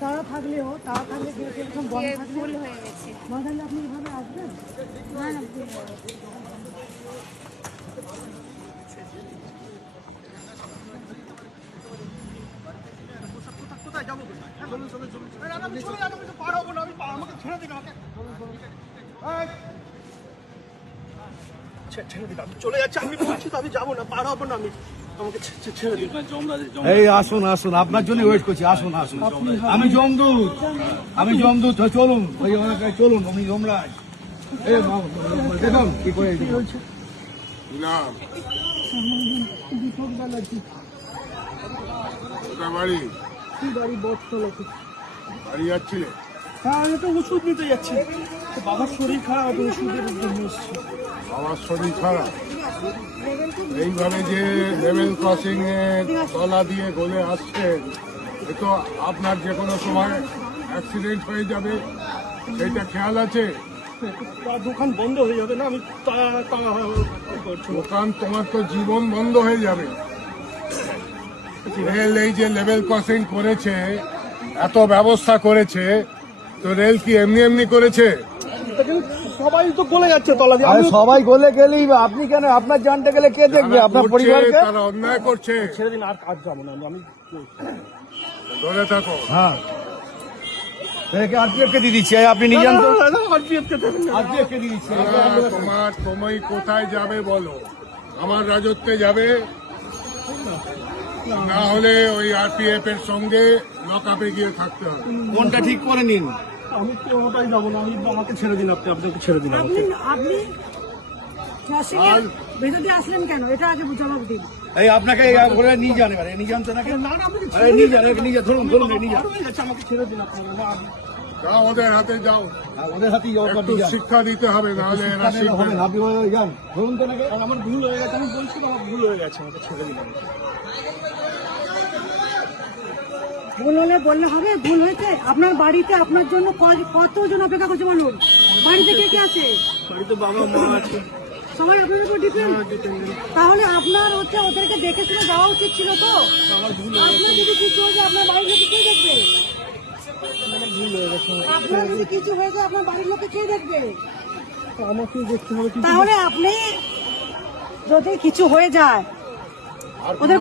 তারা থাকলে ভুল হয়ে গেছে। আপনি এভাবে আসবেন না না, ভুল হয়ে গেছে। কোথায় যাবো? আমি চলে যাবো, পার হবো না, আমাকে ছেড়ে দিন। ছেড়ে দিন, আমি চলে যাচ্ছি। আমি বলছি তো আমি যাবো না, পার হবো না, আমি আমাকে ছেড়ে দিন। এই আসুন আসুন, আপনার জন্য ওয়েট করছি। আসুন আসুন, আমি জমদূত, চলুন ওই এলাকায় চলুন। আমি যমরাজ। দেখুন কি করে বাড়ি যাচ্ছিলে? হ্যাঁ, আমি তো ওষুধ নিতে যাচ্ছি। বাবার শরীর খারাপ, ওষুধের জন্য এসেছি। বাবার শরীর খারাপ, এইভাবে যে লেভেল ক্রসিং এর তলা দিয়ে গলে আসছে, এ তো আপনার যে কোনো সময় অ্যাক্সিডেন্ট হয়ে যাবে, সেইটা খেয়াল আছে? দোকান বন্ধ হয়ে যাবে না? আমি দোকান, তোমার তো জীবন বন্ধ হয়ে যাবে। রেল এই যে লেভেল ক্রসিং করেছে, এত ব্যবস্থা করেছে, তো রেল কি এমনি এমনি করেছে? সবাই তো গলে যাচ্ছে তলা দিয়ে। সবাই গলে গেলেই আপনি কেন? আপনার জানটা গেলে কে দেখবে? আপনার পরিবারকে? তারা অন্যায় করছে। ছেড়ে দিন, আর কাজ যাবো না আমি। ধরে থাকো। হ্যাঁ, আরপিএফ কে দিয়ে দিচ্ছি। আপনি নিয়ে যান তো। আরপিএফ কে দিয়ে দিচ্ছি। তুমি কোথায় যাবে বলো? আমার রাজত্বে যাবে, না হলে ওই আরপিএফ এর সঙ্গে লকআপে গিয়ে থাকতে হবে। কোনটা ঠিক করে নিন। আমি কোনোটাই যাবো না, আমাকে ছেড়ে দিন। আপনাকে ছেড়ে দিন। আপনি ভেতর দিয়ে আসলেন কেন? এটা আগে জবাব দিন। এই আপনাকে বলে নিয়ে যান, এবারে নিয়ে যান তো নাকি? নিয়ে যান, নিয়ে যান, ধরুন নিয়ে যান। আমাকে ছেড়ে দিন আপনারা। যাও, ওদের হাতে যাও। ওদের হাতেই একটু শিক্ষা দিতে হবে, নাহলে এরা শিখবে না। আপনি যান, ধরুন তো নাকি? আমার ভুল হয়ে গেছে, আমি বলছি তো আমার ভুল হয়ে গেছে, আমাকে ছেড়ে দিন। ভুল হলে বললে হবে ভুল হয়েছে? আপনার বাড়িতে আপনার জন্য কতজন অপেক্ষা করছে বলুন? বাড়িতে কে কে আছে? বাড়িতে বাবা মা আছে, সবাই আপনার উপর ডিপেন্ড। তাহলে আপনার ওদেরকে দেখে শুনে যাওয়া উচিত ছিল তো। আপনার যদি কিছু হয়ে যায় আপনার বাড়ির লোকে কে দেখবে? আপনার যদি কিছু হয়ে যায় আপনার বাড়ির লোকে কে দেখবে? আমাকে দেখতে হবে। তাহলে আপনি যদি কিছু হয়ে যায় ওদের